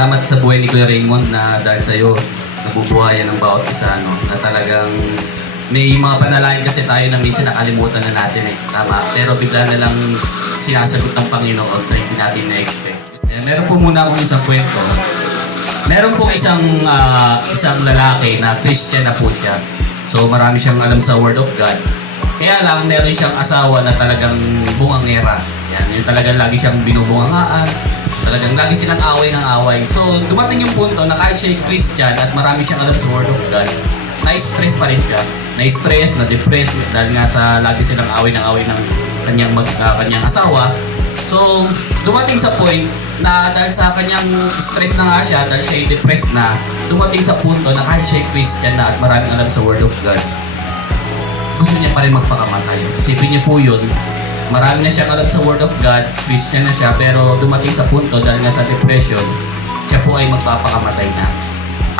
salamat sa buhay ni Kuya Raymond na dahil sa'yo, nabubuhayan ng bawat isa, no? Na talagang may mga panalangin kasi tayo na minsan nakalimutan na natin eh. Tama. Pero bigla na lang sinasagot ng Panginoon sa hindi natin na-expect. Meron po muna akong isang kwento. Meron po isang lalaki na Christian na po siya. So marami siyang alam sa Word of God. Kaya lang meron siyang asawa na talagang bungangera. Yan, yung talagang lagi siyang binubungangaan. Talagang lagi silang away ng away. So dumating yung punto na kahit siya Christian at marami siyang alam sa Word of God, na-stress pa rin siya. Na-stress, na-depress dahil nga sa lagi silang away ng kanyang asawa. So dumating sa point na dahil sa kanyang stress na nga siya, dahil siya depressed na, dumating sa punto na kahit siya Christian na at maraming alam sa Word of God, gusto niya pa rin magpakamatay. Isipin niyo po yun, marami na siyang alam sa Word of God, Christian na siya, pero dumating sa punto dahil nga sa depression, siya po ay magpapakamatay na.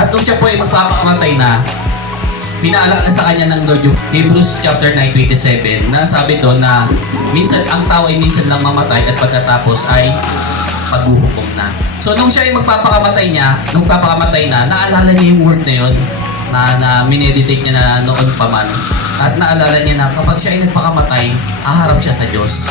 At nung siya po ay magpapakamatay na, pinaalala na sa kanya ng Lord yung Hebrews chapter 9:27 na sabi doon na minsan ang tao ay minsan lang mamatay at pagkatapos ay paghuhukom na. So nung siya ay magpapakamatay na, naalala niya yung word na yun na mineditate niya na noon pa man. At naalala niya na kapag siya ay nagpakamatay, haharap siya sa Diyos.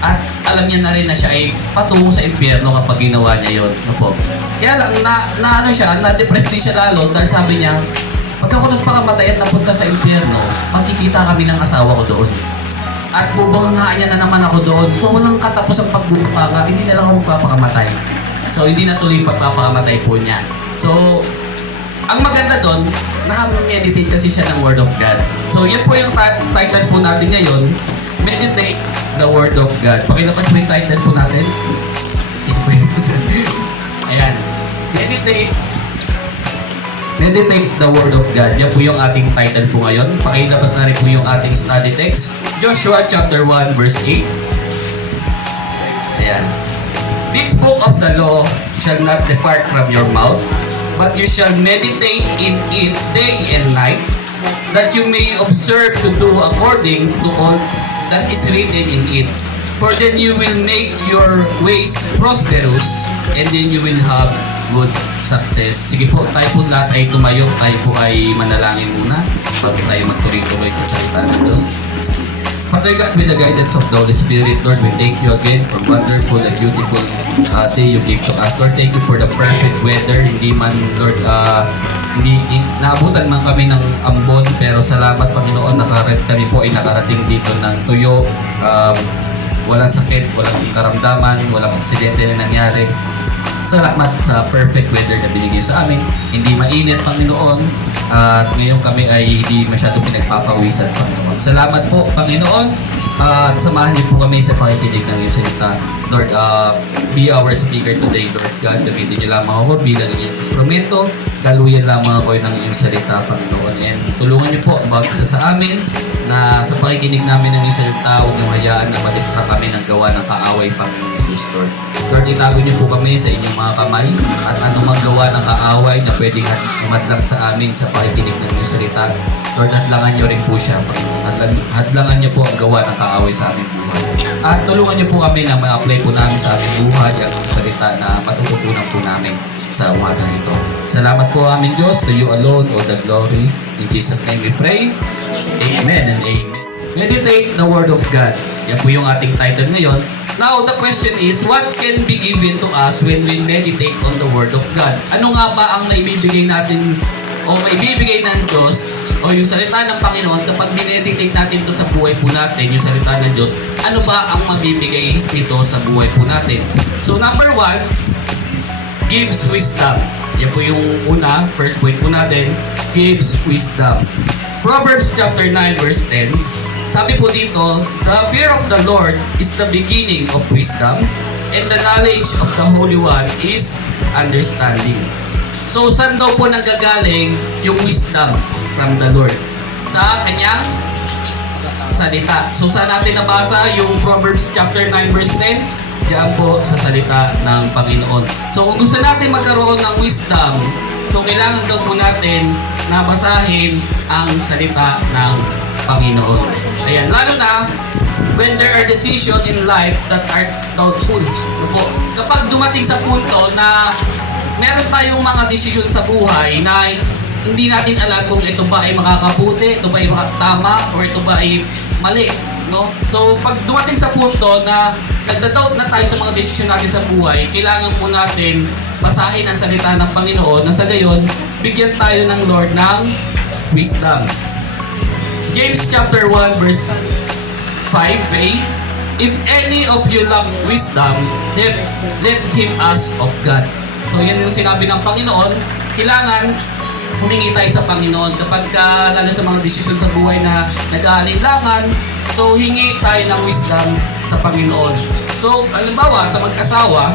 At alam niya na rin na siya ay patungo sa impyerno kapag ginawa niya yun. Opo. Kaya lang, na-depress din siya lalo dahil sabi niya, pag ako nagpakamatay at napunta sa impyerno, makikita kami ng asawa ko doon. At bubanghaan niya na naman ako doon. So walang katapos ang pagbubanga, hindi na lang ako magpapakamatay. So hindi na tuloy yung pagpapakamatay po niya. So, ang maganda doon, nakameditate kasi siya ng Word of God. So yan po yung title po natin ngayon, Meditate the Word of God. Pakilabas po yung title po natin. Ayan. Meditate the Word of God. Yan po yung ating title po ngayon. Pakilabas na rin po yung ating study text. Joshua chapter 1 verse 8. Ayan. This book of the law shall not depart from your mouth, but you shall meditate in it day and night, that you may observe to do according to all that is written in it. For then you will make your ways prosperous, and then you will have good success. Sige po, tayo po lahat ay tumayo, tayo po ay manalangin muna bago tayo magtuloy-tuloy sa salita ng Diyos. Father God, with the guidance of the Holy Spirit, Lord, we thank you again for wonderful and beautiful day you gave to us. Lord, thank you for the perfect weather. Hindi man, Lord, hindi naabutan man kami ng ambon, pero salamat, Panginoon, kami po ay nakarating dito ng tuyo. Walang sakit, walang karamdaman, walang aksidente na nangyari. Salamat sa perfect weather na binigay sa amin. Hindi mainit, Panginoon. At ngayon kami ay hindi masyado pinagpapawisan, Panginoon. Salamat po, Panginoon. At samahan niyo po kami sa pakikinig ng iyong salita. Lord, be our speaker today, Lord God. Gamitin niyo lamang ako bilang inyong instrumento. Galuyan lamang ako ng iyong salita, Panginoon. And tulungan niyo po bawat isa sa amin na sa pakikinig namin ng iyong salita, huwag niyong hayaan na madistra kami ng gawa ng kaaway, Panginoon Jesus, Lord. Lord, itago niyo po kami sa inyong mga kamay at anumang gawa ng kaaway na pwedeng humadlang sa amin sa pakikinig ng iyong salita. Lord, hadlangan niyo rin po siya, Panginoon. Hadlangan niyo po ang gawa ng kaaway sa aming buhay. At tulungan niyo po kami na ma-apply po namin sa aming buhay ang salita na matututunan po namin sa umagang ito. Salamat po aming Diyos. To you alone all the glory. In Jesus' name we pray. Amen and amen. Meditate the Word of God. Yan po yung ating title ngayon. Now, the question is, what can be given to us when we meditate on the Word of God? Ano nga ba ang naibibigay natin o maibibigay ng Diyos o yung salita ng Panginoon kapag dineditate natin ito sa buhay po natin, yung salita ng Diyos, ano ba ang mabibigay nito sa buhay po natin? So, number 1, gives wisdom. Yan po yung una, first point po natin, gives wisdom. Proverbs chapter 9 verse 10, sabi po dito, the fear of the Lord is the beginning of wisdom, and the knowledge of the Holy One is understanding. So, saan daw po nanggagaling yung wisdom from the Lord? Sa kanyang salita. So, saan natin nabasa yung Proverbs chapter 9 verse 10? Diyan po sa salita ng Panginoon. So, kung gusto natin magkaroon ng wisdom, so kailangan daw po natin na basahin ang salita ng Panginoon. Ayan, lalo na when there are decisions in life that are doubtful. Kapag dumating sa punto na meron tayong mga desisyon sa buhay na hindi natin alam kung ito ba ay makakabuti, ito ba ay tama, or ito ba ay mali, no? So, pag dumating sa punto na nagda-doubt na tayo sa mga desisyon natin sa buhay, kailangan po natin basahin ang salita ng Panginoon na sa gayon, bigyan tayo ng Lord ng wisdom. James chapter 1 verse 5a, if any of you lacks wisdom, let him ask of God. So yan yung sinabi ng Panginoon, kailangan humingi tayo sa Panginoon kapag lalo sa mga desisyon sa buhay na nag-aalinlangan, so hingi tayo ng wisdom sa Panginoon. So halimbawa sa mag-asawa,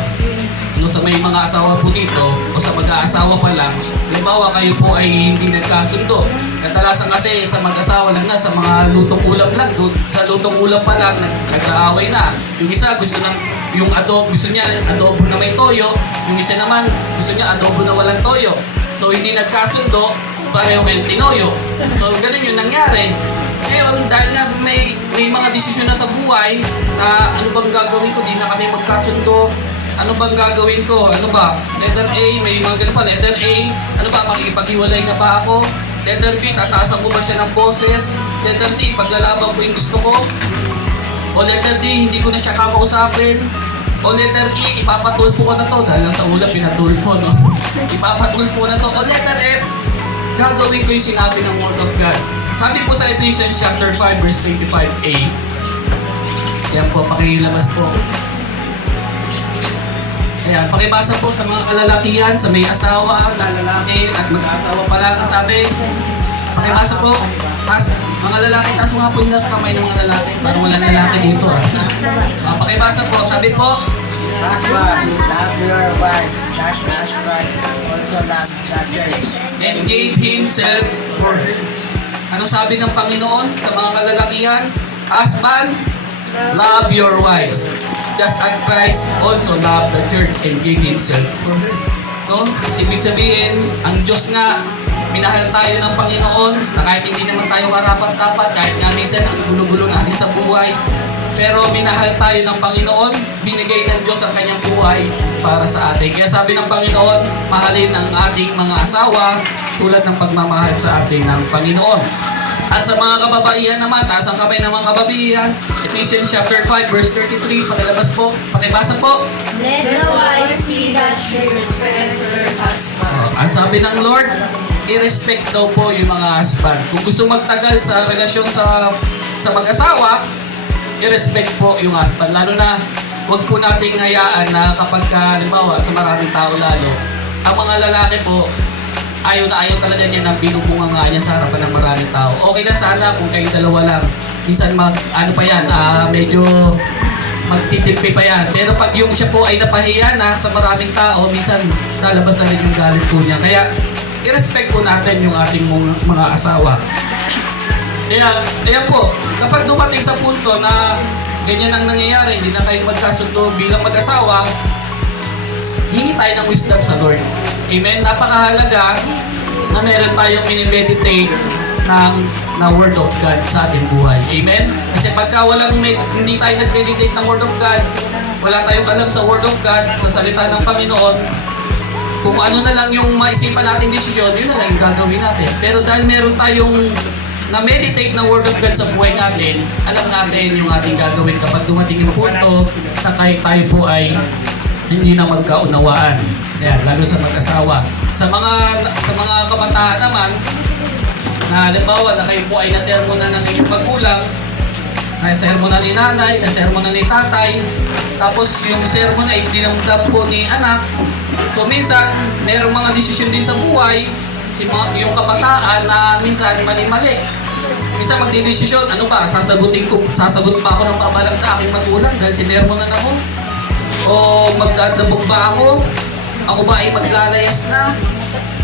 no, sa may mga asawa po dito o sa mag-aasawa pa lang, halimbawa kayo po ay hindi nagkasundo. Kadalasan kasi sa mag-asawa lang na, sa mga lutong ulam lang, sa lutong ulam pa lang, nag-aaway na. Yung isa gusto yung adobo, gusto niya adobo na may toyo, yung isa naman gusto niya adobo na walang toyo. So hindi nagkasundo, pareho may tinoyo. So ganun yung nangyari. Ngayon, dahil nga may mga desisyon na sa buhay na ano bang gagawin ko, di na kami magkasundo. Ano bang gagawin ko? Ano ba? Letter A, may mga ganun pa. Letter A, ano ba? Makikipaghiwalay na ba ako? Letter B, tataasan ko ba siya ng boses? Letter C, paglalaban ko yung gusto ko? O letter D, hindi ko na siya kakausapin? O letter E, ipapatulpo ko na to. Dahil sa ulam, pinatulpo, no? Ipapatulpo na to. O letter F, gagawin ko yung sinabi ng Word of God. Sabi po sa Ephesians chapter 5 verse 25a. Yan po, pakilabas po. Ayan, pakibasa po sa mga kalalakihan, sa may asawa, na lalaki at mag-aasawa pala, sabi. Pakibasa po, mga lalaki, taas mga po yung kamay ng mga lalaki. Parang wala lalaki dito. Pakibasa po, sabi po. Husband, love your wife, just as Christ also loved the church. And gave himself for her. Ano sabi ng Panginoon sa mga kalalakihan? Husband, love your wives, just as Christ also loved the church and gave himself for her. No? Ibig sabihin, ang Diyos nga, minahal tayo ng Panginoon, na kahit hindi naman tayo karapat-dapat, kahit nga minsan ang gulo-gulo natin sa buhay, pero minahal tayo ng Panginoon, binigay ng Diyos ang kanyang buhay para sa atin. Kaya sabi ng Panginoon, mahalin ang ating mga asawa tulad ng pagmamahal sa atin ng Panginoon. At sa mga kababaihan naman, taas ang kamay ng mga kababaihan. Ephesians chapter 5 verse 33, pakilabas po, pakibasa po. Let the wife see that she respects her husband. Ang sabi ng Lord, i-respect daw po yung mga husband. Kung gusto magtagal sa relasyon sa mag-asawa, i-respect po yung husband. Lalo na, huwag po nating hayaan na kapag halimbawa sa maraming tao lalo, ang mga lalaki po, ayaw na ayaw talaga niya ng binubunga nga niya sa harapan ng maraming tao. Okay na sana kung kayo dalawa lang. Minsan medyo magtitimpi pa yan. Pero pag yung siya po ay napahiya na sa maraming tao, minsan lalabas na rin yung galit po niya. Kaya, i-respect po natin yung ating mga asawa. Kaya po, kapag dumating sa punto na ganyan ang nangyayari, hindi na kayo magkasundo bilang mag-asawa, hingi tayo ng wisdom sa Lord. Amen? Napakahalaga na meron tayong minimeditate ng Word of God sa ating buhay. Amen? Kasi pagka hindi tayo nag-meditate ng Word of God, wala tayong alam sa Word of God, sa salita ng Panginoon, kung ano na lang yung maisipan nating desisyon, yun na lang yung gagawin natin. Pero dahil meron tayong na-meditate ng Word of God sa buhay natin, alam natin yung ating gagawin kapag dumating yung punto na tayo po ay hindi na magkaunawaan. Kaya, lalo sa mag-asawa. Sa mga kabataan naman, na halimbawa na kayo po ay nasermonan ng inyong pagkulang, nasermonan ni nanay, nasermonan ni tatay, tapos yung sermon ay dinamdam po ni anak. So minsan, mayroong mga desisyon din sa buhay, yung kabataan na minsan mali-mali. Minsan magdidesisyon, ano ba, sasagot pa ako ng pabalang sa aking magulang dahil sinermonan ako? O magdadabog ba ako? Ako ba ay maglalayas na?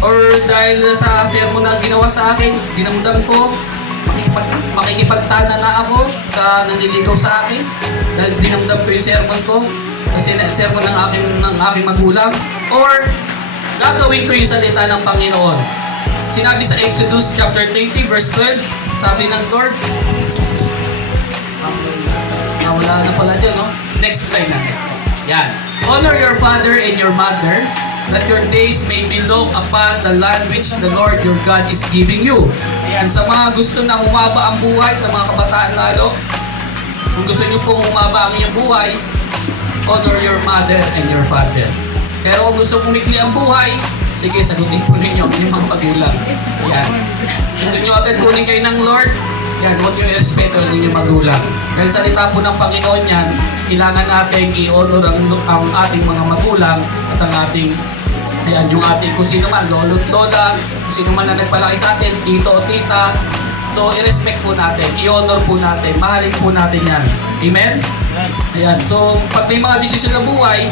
Or dahil sa sermon na ginawa sa akin, dinamdam ko, makikipagtana na ako sa nanliligaw sa akin dahil dinamdam ko yung sermon ko kasi sermon ng aking magulang? Or gagawin ko yung salita ng Panginoon? Sinabi sa Exodus chapter 20 verse 12, sabi ng Lord, wala na pala dyan, no? Next slide na, next slide. Yan. Honor your father and your mother, that your days may be long upon the land which the Lord your God is giving you. Ayan, sa mga gusto na humaba ang buhay, sa mga kabataan lalo, kung gusto niyo pong humaba ang inyong buhay, honor your mother and your father. Pero kung gusto pumikli ang buhay, sige, sagutin po ninyo ang inyong mga magulang. Ayan. Gusto niyo agad kunin kayo ng Lord, yan, huwag niyo i-respeto ang inyong magulang. Dahil salita po ng Panginoon yan, kailangan natin i-honor ang ating mga magulang at ang ating, ayan, yung ating kung sino man, lolo't lola, kung sino man na nagpalaki sa atin, tito o tita. So, i-respect po natin, i-honor po natin, mahalin po natin yan. Amen? Ayan, so pag may mga desisyon na buhay,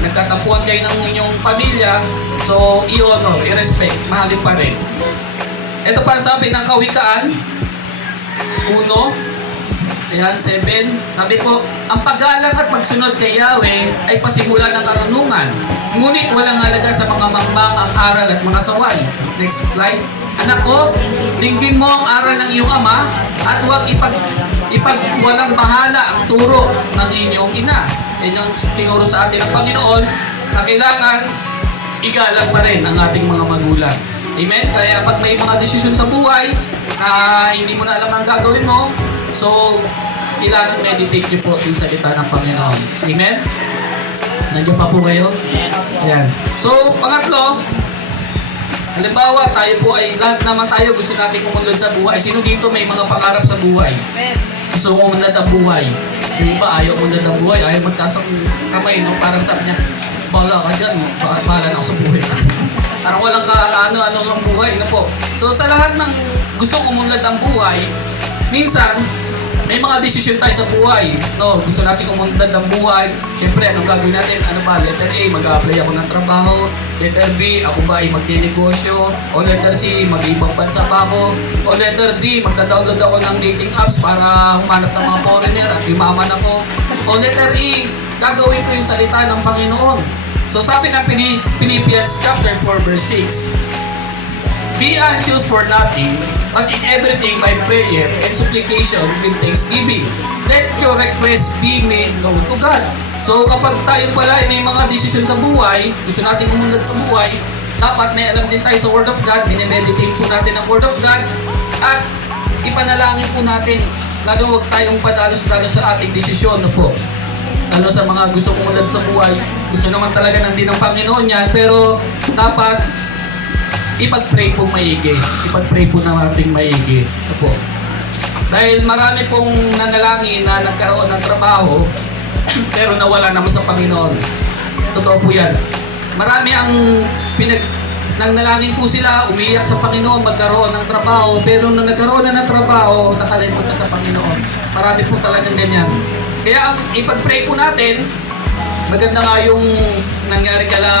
nagkatapuan kayo ng inyong pamilya, so i-honor, i-respect, mahalin pa rin. Ito pa sabi ng Kawikaan 1, ayan, 7, sabi po, ang paggalang at pagsunod kay Yahweh ay pasimula ng karunungan, ngunit walang halaga sa mga mangmang ang aral at mga saway. Next slide. Anak ko, dinggin mo ang aral ng iyong ama at huwag walang bahala ang turo ng inyong ina. Yan yung tinuro sa atin ng Panginoon na kailangan igalang pa rin ang ating mga magulang. Amen? Kaya pag may mga desisyon sa buhay na hindi mo na alam ang gagawin mo, so kailangan meditate niyo po yung salita ng Panginoon. Amen? Nandiyan pa po kayo? Ayan. So, pangatlo, halimbawa, tayo po ay, lahat naman tayo gusto natin kumunlad sa buhay. Sino dito may mga pangarap sa buhay? Gusto kumunlad ang buhay. Yung iba ayaw kumunlad ang buhay, ayaw magtaas ang kamay, no? Parang sabi niya, bala ka dyan, bahala na ako sa buhay. Parang walang ano sa buhay na po. So sa lahat ng gusto kumunlad ang buhay, minsan, may mga desisyon tayo sa buhay. No, gusto natin kumunlad ang buhay. Siyempre, anong gagawin natin? Ano ba? Letter A, mag-a-apply ako ng trabaho. Letter B, ako ba ay magdinegosyo? O letter C, mag-ibang bansa pa ako? O letter D, magda-download ako ng dating apps para humanap ng mga foreigner at yumaman ako? O letter E, gagawin ko yung salita ng Panginoon. So sabi ng Philippians chapter 4 verse 6, be anxious for nothing, but in everything by prayer and supplication with thanksgiving, let your requests be made known to God. So kapag tayo pala ay may mga desisyon sa buhay, gusto natin kumunlad sa buhay, dapat may alam din tayo sa Word of God, minimeditate po natin ang Word of God, at ipanalangin po natin, lalo huwag tayong padalos-dalos sa ating desisyon, no po. Lalo sa mga gusto kumunlad sa buhay, gusto naman talaga ng din ng Panginoon yan, pero dapat ipag-pray po maigi. Ipag-pray po natin maigi. Ito po. Dahil marami pong nanalangin na nagkaroon ng trabaho, pero nawala naman sa Panginoon. Totoo po yan. Marami ang nanalangin po sila, umiyak sa Panginoon, magkaroon ng trabaho, pero nung nagkaroon na ng trabaho, nakalimot na sa Panginoon. Marami po talagang ganyan. Kaya ipag-pray po natin, maganda nga yung nangyari kala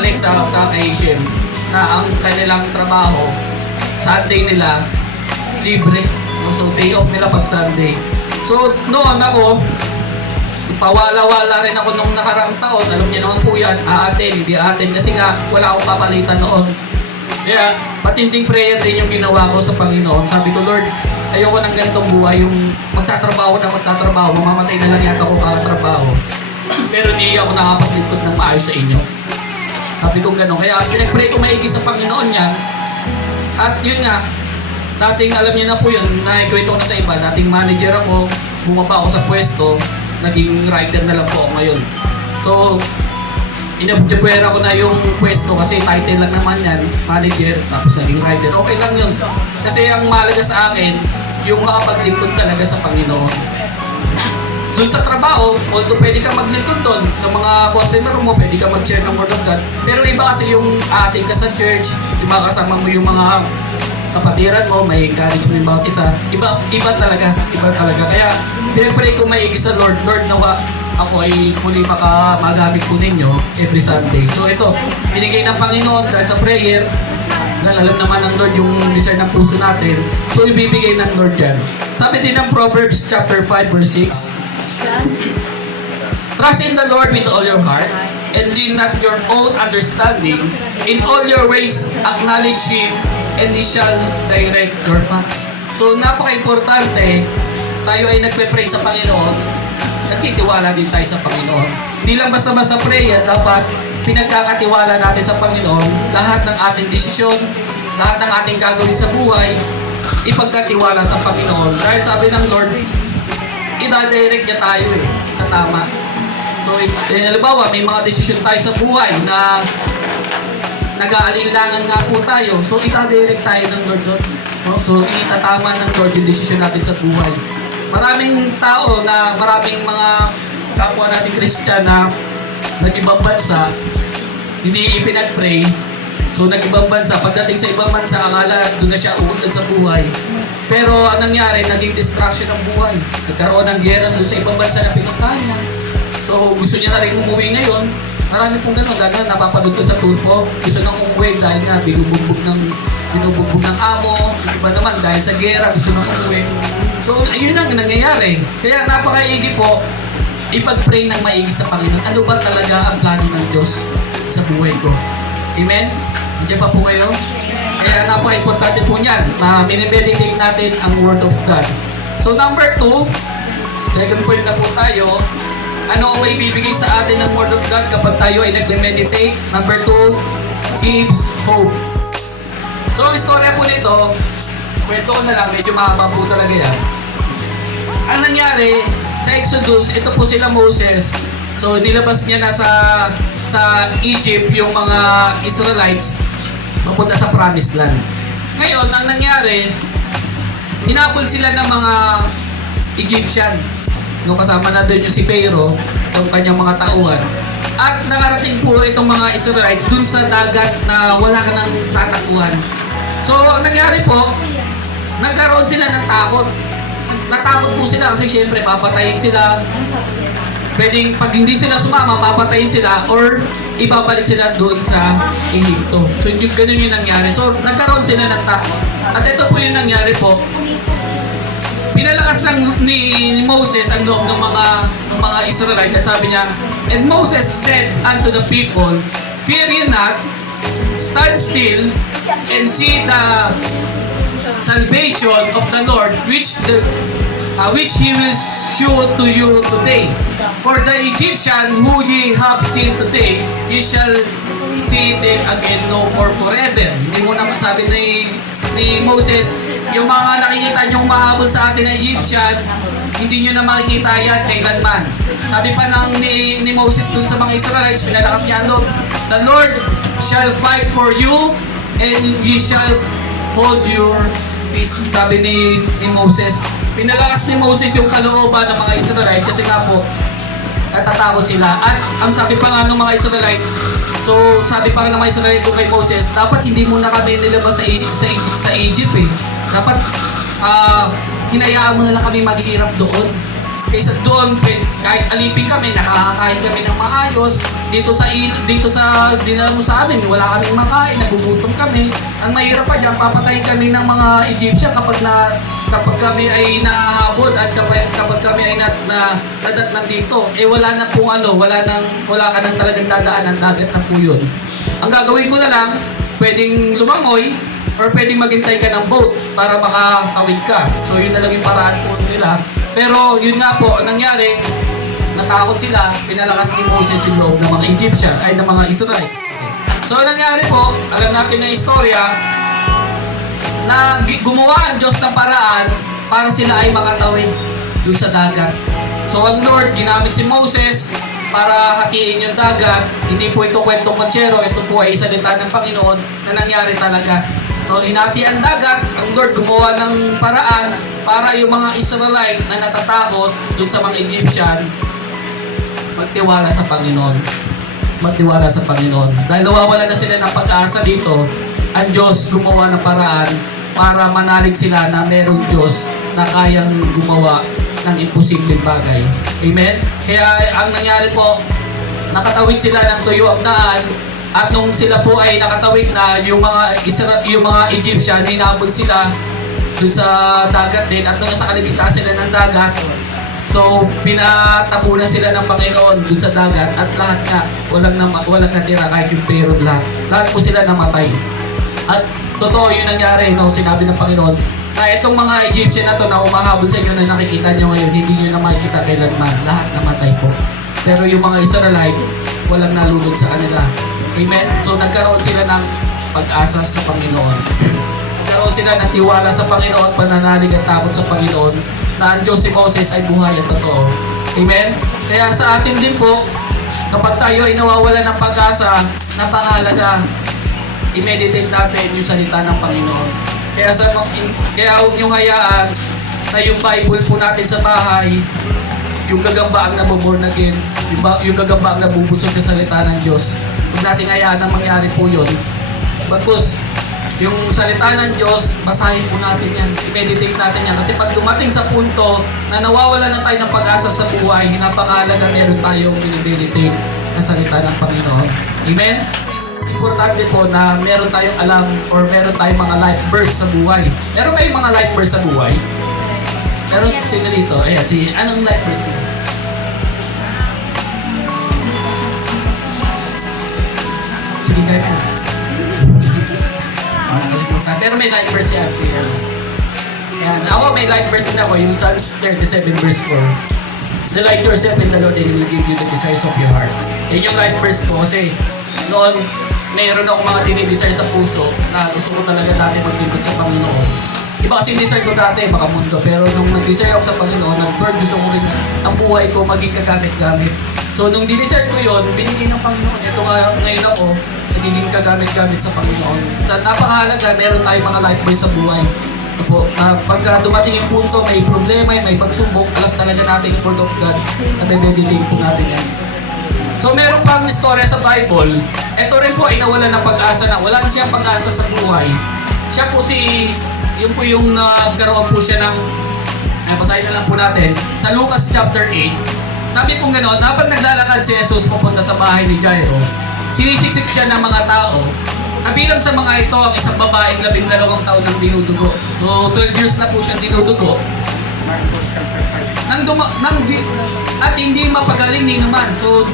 Alexa sa kay Shem, na ang kanilang trabaho, Sunday nila, libre. So, day off nila pag Sunday. So, noon ako, pawala-wala rin ako nung nakaraang taon. Alam niyo naman po yan, hindi aaten. Kasi nga, wala akong papalitan noon. Kaya, matinding prayer din yung ginawa ko sa Panginoon. Sabi ko, Lord, ayoko ng ganitong buhay. Yung magtatrabaho, mamamatay na lang yata ako kakatrabaho. Pero hindi ako nakapaglingkod ng maayos sa inyo. Sabi ko gano'n. Kaya pinag-pray ko maigi sa Panginoon yan. At yun nga, dating alam niya na po yun, naikwento ko na sa iba, dating manager ako, bumaba ako sa pwesto, naging writer na lang po ako ngayon. So, inabjapwera ko na yung pwesto kasi title lang naman yan, manager, tapos naging writer. Okay lang yun. Kasi ang mahalaga sa akin, yung makapaglingkod talaga sa Panginoon. Doon sa trabaho, although pwede ka maglingkod doon sa mga customer mo, pwede ka mag-share ng Word of God. Pero iba kasi yung ating ka sa church, iba kasama mo yung mga kapatiran mo, may encourage mo yung bawat isa. Iba talaga. Kaya pinag-pray ko maigi sa Lord, nawa ako ay muli magamit po ninyo every Sunday. So ito, binigay ng Panginoon dahil sa prayer, alam naman ng Lord yung desire ng puso natin. So ibibigay ng Lord yan. Sabi din ng Proverbs chapter 5 verse 6, trust in the Lord with all your heart and lean not your own understanding. In all your ways, acknowledge Him and He shall direct your paths. So napaka-importante, tayo ay nagpe-pray sa Panginoon, nagtitiwala din tayo sa Panginoon. Hindi lang basta-basta prayer, dapat pinagkakatiwala natin sa Panginoon, lahat ng ating desisyon, lahat ng ating gagawin sa buhay, ipagkatiwala sa Panginoon. Dahil sabi ng Lord, ina-direct niya tayo sa tama. So, halimbawa, may mga desisyon tayo sa buhay na nag-aalinlangan nga po tayo. So, ita-direct tayo ng Lord doon. No? So, itatama ng Lord yung desisyon natin sa buhay. Maraming tao na maraming mga kapwa natin Christian na nag-ibang bansa, hindi ipinag-pray. So, nag-ibang bansa. Pagdating sa ibang bansa, akala doon na siya uunod sa buhay. Pero, anong nangyari? Naging distraction ng buhay. Nagkaroon ng gera doon sa ibang bansa na pinuntahan niya. So, gusto niya na rin umuwi ngayon. Marami pong gano'n, napapanood ko sa turpo. Gusto nang umuwi dahil nga binubugbog ng amo. Iba naman dahil sa gera, gusto nang umuwi. So, yun ang nangyayari. Kaya napakaigi po, ipag-pray ng maigi sa Panginoon. Ano ba talaga ang plano ng Diyos sa buhay ko? Amen? Nandiyan pa po kayo? Kaya napaka-importante po niyan na minimeditate natin ang Word of God. So, number 2, second point na po tayo. Ano ang may bibigay sa atin ng Word of God kapag tayo ay nag-meditate? Number 2, gives hope. So, ang istorya po nito, kwento ko na lang, medyo mahaba po talaga yan. Ang nangyari, sa Exodus, ito po sila Moses. So, nilabas niya na sa Egypt yung mga Israelites papunta sa Promised Land. Ngayon, ang nangyari, hinabol sila ng mga Egyptian. No, kasama na doon yung si Pharaoh, yung kanyang mga tauhan. At nakarating po itong mga Israelites dun sa dagat na wala ka nang tatakuhan. So, ang nangyari po, nagkaroon sila ng takot. Natakot po sila kasi syempre papatayin sila. Pwedeng pag hindi sila sumama, papatayin sila or ibabalik sila doon sa Egypto. So, ganun yung nangyari. So, nagkaroon sila ng takot. At ito po yung nangyari po. Pinalakas lang ni Moses ang loob ng mga Israelite at sabi niya, and Moses said unto the people, fear ye not, stand still, and see the salvation of the Lord which he will show to you today. For the Egyptian who ye have seen today, ye shall see them again no more forever. Hindi mo naman sabi ni Moses, yung mga nakikita niyong mahabol sa atin na Egyptian, hindi niyo na makikita yan kailanman. Sabi pa ni Moses dun sa mga Israelites, pinalakas niya ang loob, the Lord shall fight for you and ye shall hold your peace. Sabi ni Moses, pinalakas ni Moses yung kalooban ng mga Israelite kasi nga po, natatakot sila. At ang sabi pa nga ng mga Israelite, so sabi pa nga ng mga Israelite kay Moses, dapat hindi mo na kami nilabas sa Egypt eh. Dapat hinayaan mo na lang kami maghihirap doon. Kaysa doon, kahit alipin kami, nakakakain kami ng maayos. Dito sa dinala mo sa amin, wala kaming makain, nagugutom kami. Ang mahirap pa dyan, papatayin kami ng mga Egyptian kapag kami ay nahahabol at kapag kami ay nadatnan dito. Eh wala na pong wala ka nang talagang dadaan ang dagat na po yun. Ang gagawin ko na lang, pwedeng lumangoy, or pwedeng maghintay ka ng boat para makakawid ka. So yun na lang yung paraan po nila. Pero yun nga po, ang nangyari, natakot sila, pinalakas ni Moses yung loob ng mga Egyptian, ay ng mga Israelites. So ang nangyari po, alam natin na istorya, na gumawa ang Diyos ng paraan para sila ay makatawid dun sa dagat. So ang Lord, ginamit si Moses para hatiin yung dagat. Hindi po ito kwentong konsyero, ito po ay salita ng Panginoon na nangyari talaga. So, hinati ang dagat, ang Lord gumawa ng paraan para yung mga Israelite na natatakot dun sa mga Egyptian magtiwala sa Panginoon. Magtiwala sa Panginoon. Dahil nawawala na sila ng pag-asa dito, ang Diyos gumawa ng paraan para manalig sila na merong Diyos na kayang gumawa ng imposibleng bagay. Amen? Kaya ang nangyari po, nakatawid sila ng tuyo ang daan. At nung sila po ay nakatawid na, yung mga Egyptian, hinabol sila dun sa dagat din. At nung nasa kaligtaan sila ng dagat, so pinatabunan sila ng Panginoon dun sa dagat. At lahat nga, walang natira kahit yung pero lahat. Lahat po sila namatay. At totoo yung nangyari, no, sinabi ng Panginoon, na itong mga Egyptian na to na umahabol sa inyo na nakikita nyo ngayon, hindi nyo na makikita kailanman. Lahat namatay po. Pero yung mga Israelite, walang nalulod sa kanila. Amen? So nagkaroon sila ng pag-asa sa Panginoon. Nagkaroon sila ng tiwala sa Panginoon, pananalig at takot sa Panginoon, na ang Diyos si Moses ay buhay at totoo. Amen? Kaya sa atin din po, kapag tayo ay nawawala ng pag-asa, napakahalaga, i-meditate natin yung salita ng Panginoon. Kaya huwag niyong hayaan na yung Bible po natin sa bahay, yung gagambaang nabuborn again, yung gagambaang nabubunsod sa salita ng Diyos. Huwag natin hayaan na mangyari po yun. Bagkus, yung salita ng Diyos, basahin po natin yan, i-meditate natin yan. Kasi pag dumating sa punto na nawawala na tayo ng pag-asa sa buhay, napakahalaga meron tayong i-meditate na salita ng Panginoon. Amen? Importante po na meron tayong alam or meron tayong mga life verse sa buhay. Meron kayong mga life verse sa buhay? Meron sino dito? Ayan, anong life verse mo? Sige, kayo po. Pero may life verse yan. Ayan, ako may life verse din ako, yung Psalms 37 verse 4. Delight yourself in the Lord and He will give you the desires of your heart. Yan yung life verse ko kasi noon, mayroon akong mga dinidesire sa puso na gusto ko talaga dati maglingkod sa Panginoon. Iba kasi yung desire ko dati, baka mundo. Pero nung nag-desire ako sa Panginoon, nag-Lord, gusto ko rin ang buhay ko maging kagamit-gamit. So nung dinidesire ko yun, binigay ng Panginoon. Ito nga ngayon ako, nagiging kagamit-gamit sa Panginoon. Sa napakahalaga, meron tayong mga life verse sa buhay. Po, pagka dumating yung punto, may problema, may pagsubok, alam talaga natin yung Word of God na meditate po natin yan. So meron pang istorya sa Bible. Ito rin po ay nawalan ng pag-asa na. Wala na siyang pag-asa sa buhay. Siya po yun po yung nagkaroon po siya ng, basahin na lang po natin, sa Lucas chapter 8. Sabi po gano'n, habang naglalakad si Jesus papunta sa bahay ni Jairo, sinisiksik siya ng mga tao. Kabilang sa mga ito ang isang babaeng 12 taon ng dinudugo. So 12 years na po siyang dinudugo. At hindi mapagaling ni naman. So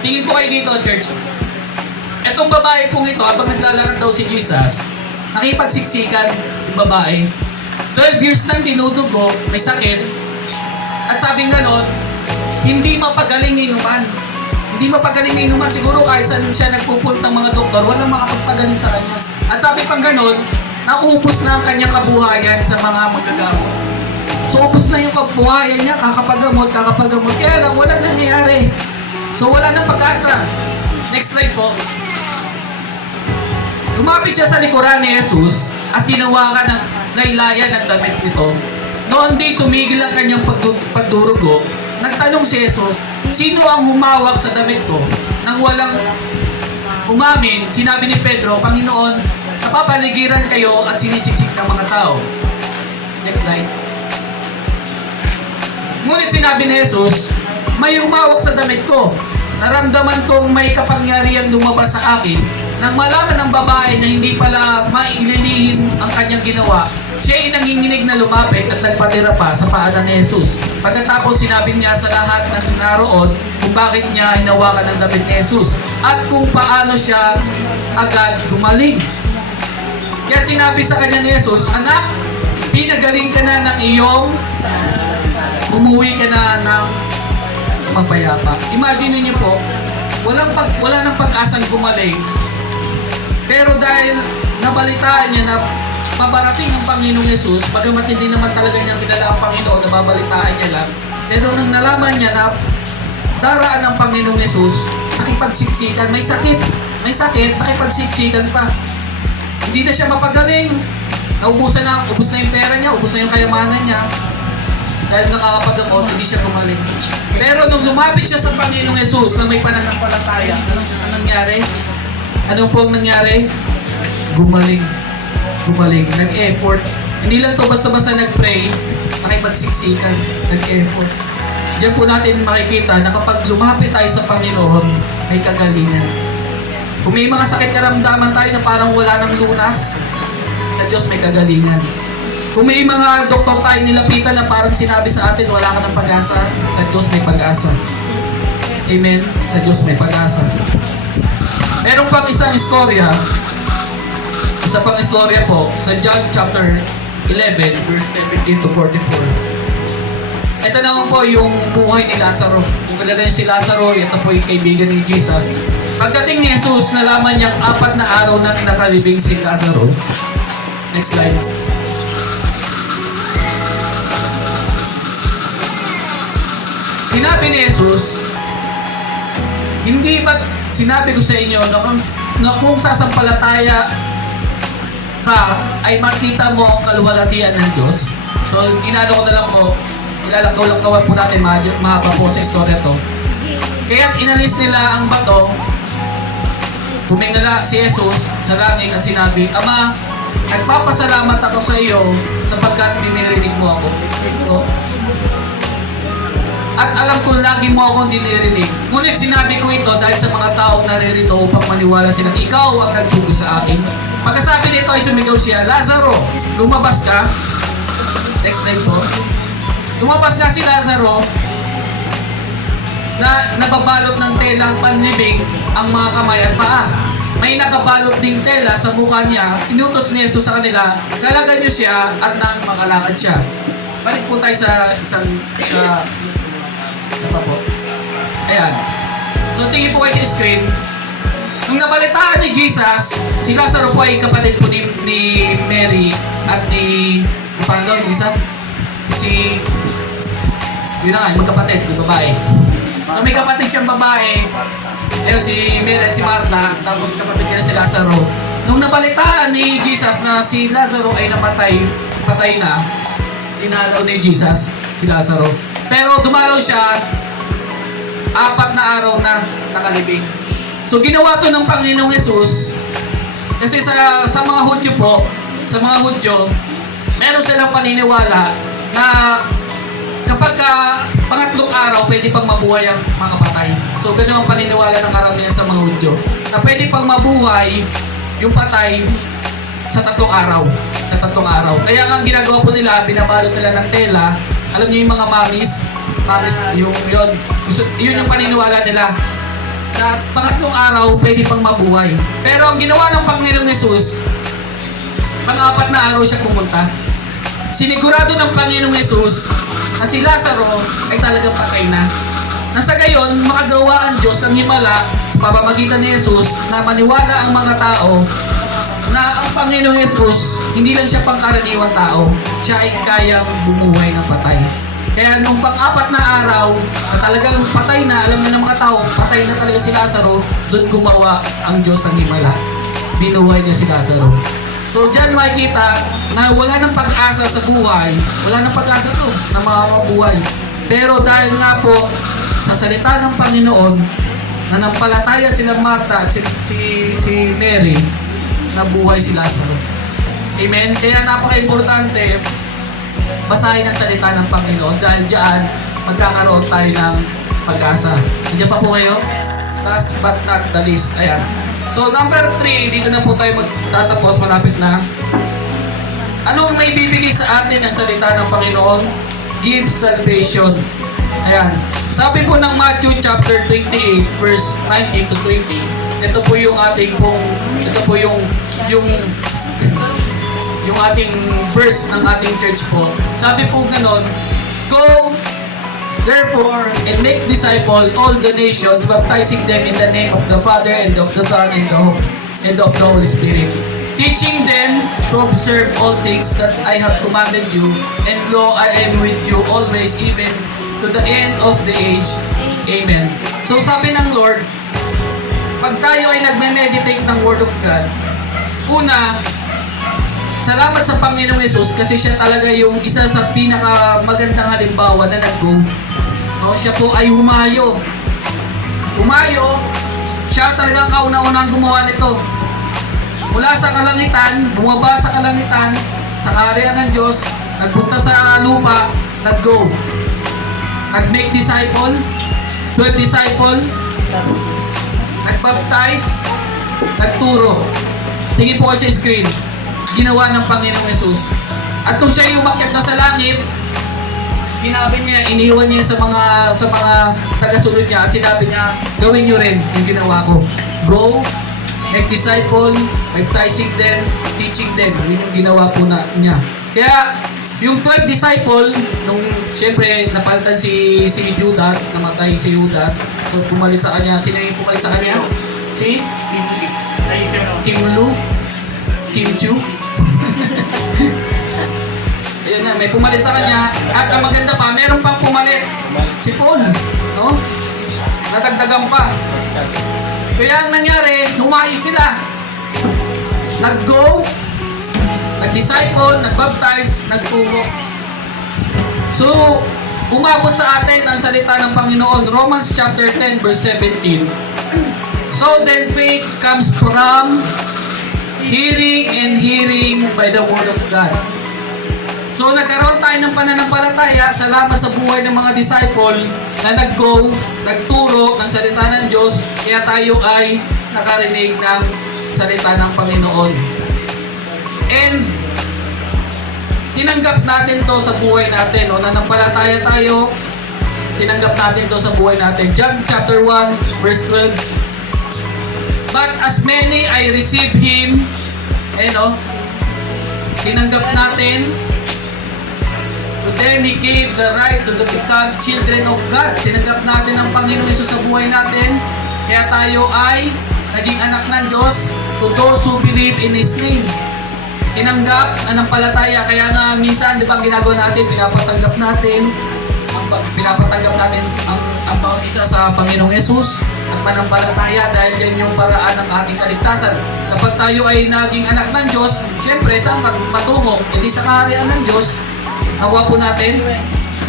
tingin po kayo dito, church. Etong babae pong ito, habang naglalakad daw si Jesus, nakipagsiksikan yung babae. 12 years lang dinudugo, may sakit. At sabing ganon, hindi mapagaling ni naman. Hindi mapagaling ni naman. Siguro kahit saan siya nagpupunta ng mga doktor, walang makapagpagaling sa kanya. At sabi pang ganon, naubos na ang kanyang kabuhayan sa mga magagamot. So ubos na yung kabuhayan niya, kakapagamot. Kaya lang, walang nangyayari. So wala nang pag-asa. Next slide po. Lumapit siya sa likuran ni Jesus at tinawakan ng laylayan ng damit nito. Noon din tumigil ang kanyang pagdurugo. Nagtanong si Jesus, sino ang humawak sa damit ko? Nang walang umamin, sinabi ni Pedro, Panginoon, napapaligiran kayo at sinisiksik ng mga tao. Next slide. Ngunit sinabi ni Jesus, may humawak sa damit ko. Naramdaman kong may kapangyarihan lumabas sa akin. Nang malaman ng babae na hindi pala maililihim ang kanyang ginawa, siya ay nanginginig na lumapit at nagpatira pa sa paanan ni Jesus. Pagkatapos sinabi niya sa lahat ng naroon kung bakit niya hinawakan ang damit ni Jesus at kung paano siya agad gumaling. Kaya sinabi sa kanya ni Jesus, anak, pinagaling ka na ng iyong, umuwi ka na ng mapayapa. Imagine niyo po, wala nang pag-asang gumaling. Pero dahil nabalitaan niya na mabarating ang Panginoong Jesus, bagamat hindi naman talaga niya kilala ang Panginoon, nababalitaan niya lang. Pero nang nalaman niya na daraan ng Panginoong Jesus, nakipagsiksikan, may sakit, nakipagsiksikan pa. Hindi na siya mapagaling. Ubus na yung pera niya, ubus na yung kayamanan niya. Dahil nakakapagamot, hindi siya gumaling. Pero nung lumapit siya sa Panginoong Jesus na may pananampalataya, anong nangyari? Ano po ang nangyari? Gumaling. Nag-effort. Hindi lang to basta-basta nag-pray, makipagsiksikan, nag-effort. Diyan po natin makikita na kapag lumapit tayo sa Panginoon, may kagalingan. Kung may mga sakit karamdaman tayo na parang wala ng lunas, sa Diyos may kagalingan. Kung may mga doktor tayo nilapitan na parang sinabi sa atin, wala ka ng pag-asa, sa Diyos may pag-asa. Amen? Sa Diyos may pag-asa. Meron pang isang istorya. Isa pang istorya po sa John chapter 11 verse 17 to 44. Ito naman po yung buhay ni Lazaro. Kung kilala niyo si Lazaro, ito po yung kaibigan ni Jesus. Pagdating ni Jesus, nalaman niyang 4 na araw na nakalibing si Lazaro. Next slide. Sinabi ni Jesus, hindi ba't sinabi ko sa inyo na kung sasampalataya ka ay makita mo ang kaluwalhatian ng Diyos? So, inano ko na lang po, ilalakaw-lakawan po natin, mahaba po sa istorya to. Kaya inalis nila ang bato, humingala si Jesus sa langit at sinabi, Ama, nagpapasalamat ako sa iyo sapagkat dinirinig mo ako. At alam ko lagi mo akong dinirinig. Ngunit sinabi ko ito dahil sa mga taong naririto upang maniwala silang ikaw ang nagsugo sa akin. Pagkasabi nito ay sumigaw siya, Lazaro, lumabas ka. Next slide po. Lumabas na si Lazaro na nababalot ng telang panlibing ang mga kamay at paa. May nakabalot ding tela sa mukha niya. Inutos ni Jesus sa kanila, kalagan niyo siya at nang makalakad siya. Balik po tayo sa isang pa po. Ayan. So tingin po kayo sa screen. Nung nabalitaan ni Jesus, si Lazaro po ay kapatid po ni Mary at ni Pangalaw, yung isa? Yun na nga, magkapatid, yung babae. So may kapatid siyang babae. Ayun, si Mary at si Martha. Tapos kapatid niya si Lazaro. Nung nabalitaan ni Jesus na si Lazaro ay patay na, inalaw ni Jesus si Lazaro. Pero dumalaw siya 4 na araw na nakalibing. So ginawa to ng Panginoong Jesus kasi sa mga Hudyo po, sa mga Hudyo, meron silang paniniwala na kapag pangatlong araw, pwede pang mabuhay ang mga patay. So ganun ang paniniwala ng karamihan sa mga Hudyo. Na pwede pang mabuhay yung patay sa 3 araw. Sa 3 araw. Kaya nga ang ginagawa po nila, binabalot nila ng tela. Alam niyo yung mga mamis, yun yung paniniwala nila. Sa pangatlong araw, pwede pang mabuhay. Pero ang ginawa ng Panginoong Jesus, pang-4 na araw siya pumunta. Sinigurado ng Panginoong Jesus na si Lazaro ay talagang patay na. Nasa gayon, makagawa ang Diyos ang himala sa pamamagitan ni Jesus na maniwala ang mga tao na ang Panginoong Jesus, hindi lang siya pangkaraniwang tao, siya ay kayang bumuhay ng patay. Kaya nung pang-4 na araw, na talagang patay na, alam na ng mga tao, patay na talaga si Lazaro, doon gumawa ang Diyos ng himala. Binuhay niya si Lazaro. So dyan makikita na wala ng pag-asa sa buhay, wala ng pag-asa to na mabuhay. Pero dahil nga po, sa salita ng Panginoon, na nampalataya sila Martha at si Mary, nabuhay si Lazaro. Amen? Kaya napaka-importante basahin ang salita ng Panginoon dahil diyan magkakaroon tayo ng pag-asa. Nandiyan pa po kayo? Last but not the least. Ayan. So number 3, dito na po tayo magtatapos, malapit na. Anong may bibigay sa atin ang salita ng Panginoon? Give salvation. Ayan. Sabi po ng Matthew chapter 28 verse 19 to 20. Ito po yung ating yung ating verse ng ating church po. Sabi po ganon, Go therefore and make disciple all the nations, baptizing them in the name of the Father and of the Son and of the Holy Spirit, teaching them to observe all things that I have commanded you, and lo, I am with you always, even to the end of the age. Amen. So sabi ng Lord, pag tayo ay nagme-meditate ng Word of God, una, salamat sa Panginoong Jesus kasi siya talaga yung isa sa pinakamagandang halimbawa na nag-go. No, siya po ay humayo. Siya talagang kauna-unang gumawa nito. Mula sa kalangitan, bumaba sa kalangitan, sa kaharian ng Diyos, nagpunta sa lupa, nag-go. Nag-make disciple, 12 disciple, nag-baptize, nagturo. Tingin po kayo sa screen. Ginawa ng Panginoong Jesus. At kung siya yung umakyat na sa langit, sinabi niya, iniwan niya sa mga tagasunod niya at sinabi niya, gawin niyo rin yung ginawa ko. Go, make disciple, baptizing them, teaching them. Yun yung ginawa po niya. Kaya, Yung 12 disciple, nung siyempre napalitan si Judas, namatay si Judas, so pumalit sa kanya, sino yung pumalit sa kanya? Si Kim Lu? Kim Chu? Ayun na, may pumalit sa kanya. At ang maganda pa, meron pang pumalit. Si Paul, no? Natagdagan pa. Kaya ang nangyari, lumayo sila. Nag-go, nag-disciple, nag-baptize, nagturo. So, umabot sa atin ang salita ng Panginoon. Romans chapter 10, verse 17. So then faith comes from hearing and hearing by the word of God. So nagkaroon tayo ng pananampalataya salamat sa buhay ng mga disciple na nag-go, nagturo ng salita ng Diyos, kaya tayo ay nakarinig ng salita ng Panginoon. And tinanggap natin to sa buhay natin, no? Nanampalataya tayo, tinanggap natin to sa buhay natin. John chapter 1, verse 12. But as many I received Him, tinanggap natin, to them He gave the right to become children of God. Tinanggap natin ang Panginoon Yesus sa buhay natin, kaya tayo ay naging anak ng Diyos to those who believe in His name. Tinanggap, nanampalataya, kaya nga minsan, di ba, ang ginagawa natin, pinapatanggap natin ang bawat isa sa Panginoong Yesus at manampalataya dahil yan yung paraan ng ating kaligtasan. Kapag tayo ay naging anak ng Diyos, syempre, saan ka matungo? Hindi sa kaharian ng Diyos. Nawa po natin,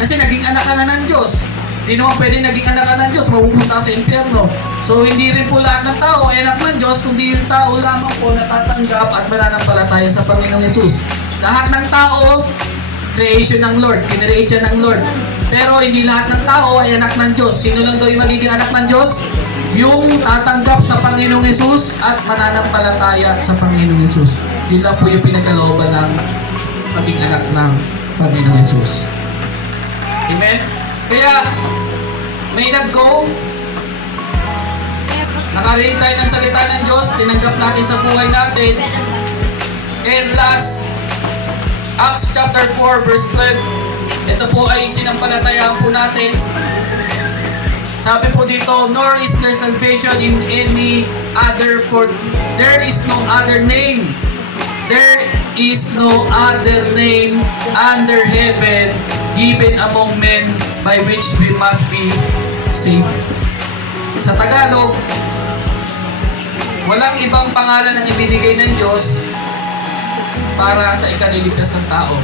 kasi naging anak ka na ng Diyos. Hindi naman pwede naging anak ka ng Diyos, mapupunta sa impyerno. So, hindi rin po lahat ng tao ay anak ng Diyos, kundi yung tao lamang po natatanggap at mananampalataya sa Panginoong Yesus. Lahat ng tao, creation ng Lord, kinreate siya ng Lord. Pero hindi lahat ng tao ay anak ng Diyos. Sino lang daw yung magiging anak ng Diyos? Yung tatanggap sa Panginoong Yesus at mananampalataya sa Panginoong Yesus. Yun lang po yung pinagkalooban ng maging anak ng Panginoong Yesus. Amen? Kaya, may nag-go, nakarinig tayo ng salita ng Diyos, tinanggap natin sa buhay natin. And last, Acts chapter 4 verse 12. Ito po ay sinampalatayaan po natin. Sabi po dito, nor is there salvation in any other, for there is no other name. There is no other name under heaven given among men by which we must be saved. Sa Tagalog, walang ibang pangalan ang ibinigay ng Diyos para sa ikaliligtas ng tao.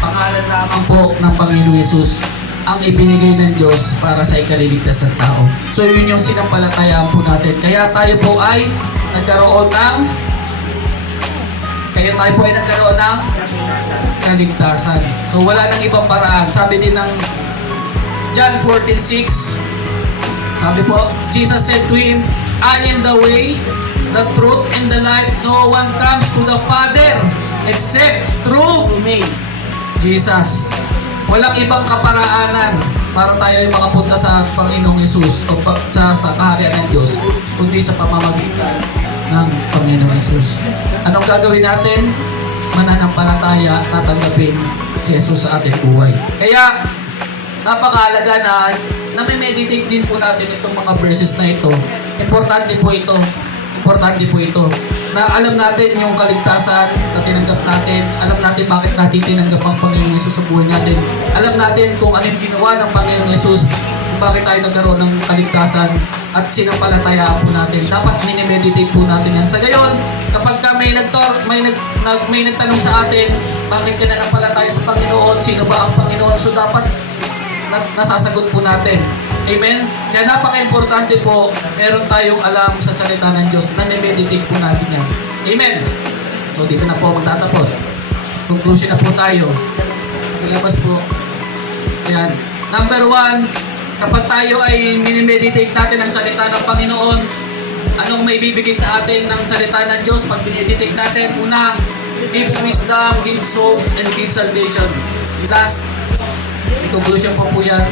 Pangalan lamang po ng Panginoong Yesus ang ibinigay ng Diyos para sa ikaliligtas ng tao. So yun yung sinampalatayaan po natin. Kaya tayo po ay nagkaroon ng kaligtasan. So wala nang ibang paraan. Sabi din ng John 14:6, sabi po, Jesus said to him, I am the way, the truth, and the life. No one comes to the Father except through me. Jesus. Walang ibang kaparaanan para tayo ay makapunta sa Panginoong Yesus o sa kaharian ng Diyos, kundi sa pamamagitan ng Panginoong Yesus. Anong gagawin natin? Mananampalataya, tatanggapin si Jesus sa ating buhay. Kaya, napakahalaga na may meditate din po natin itong mga verses na ito. Importante po ito. Na alam natin yung kaligtasan na tinanggap natin. Alam natin bakit natin tinanggap ang Panginoong Yesus sa buhay natin. Alam natin kung ano yung ginawa ng Panginoong Yesus, bakit tayo nagkaroon ng kaligtasan at sinampalatayaan po natin. Dapat minimeditate po natin yan. Sa gayon, kapag ka may nagtanong sa atin, bakit ka nanampalataya sa Panginoon, sino ba ang Panginoon? So dapat nasasagot po natin. Amen? Kaya napaka-importante po, meron tayong alam sa salita ng Diyos na meditate po natin yan. Amen? So dito na po magtatapos. Conclusion na po tayo. Ilabas po. Ayan. Number 1, kapag tayo ay minimeditate natin ang salita ng Panginoon, anong may bibigay sa atin ng salita ng Diyos pag minimeditate natin? Una, gives wisdom, gives hopes, and gives salvation. Last, may conclusion po yan.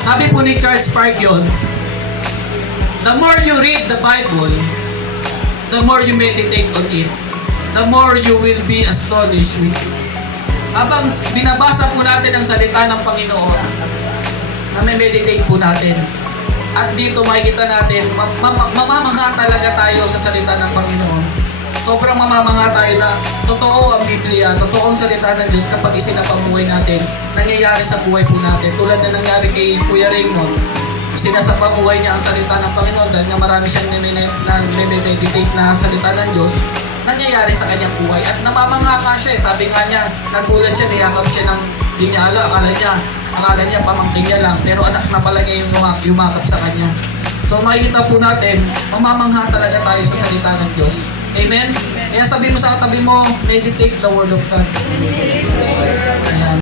Sabi po ni Charles Spurgeon, the more you read the Bible, the more you meditate on it, the more you will be astonished with habang binabasa po natin ang salita ng Panginoon, na-meditate po natin. At dito makikita natin, mamamangha talaga tayo sa salita ng Panginoon. Sobrang mamamangha tayo na totoo ang Biblia, totoo ang salita ng Diyos kapag isinapabuhay natin, nangyayari sa buhay po natin. Tulad na nangyari kay Kuya Raymond, sinasapabuhay niya ang salita ng Panginoon dahil nga marami siyang nire-meditate na salita ng Diyos, nangyayari sa kanyang buhay. At namamangha ka siya, sabi nga niya, nagulat siya, niyakap siya ng di niya akala niya pamangkin niya lang, pero anak na pala niya yung yumakap sa kanya. So makikita po natin, mamamangha talaga tayo sa salita ng Diyos. Amen? Kaya sabi mo sa katabi mo, meditate the Word of God. Ayan.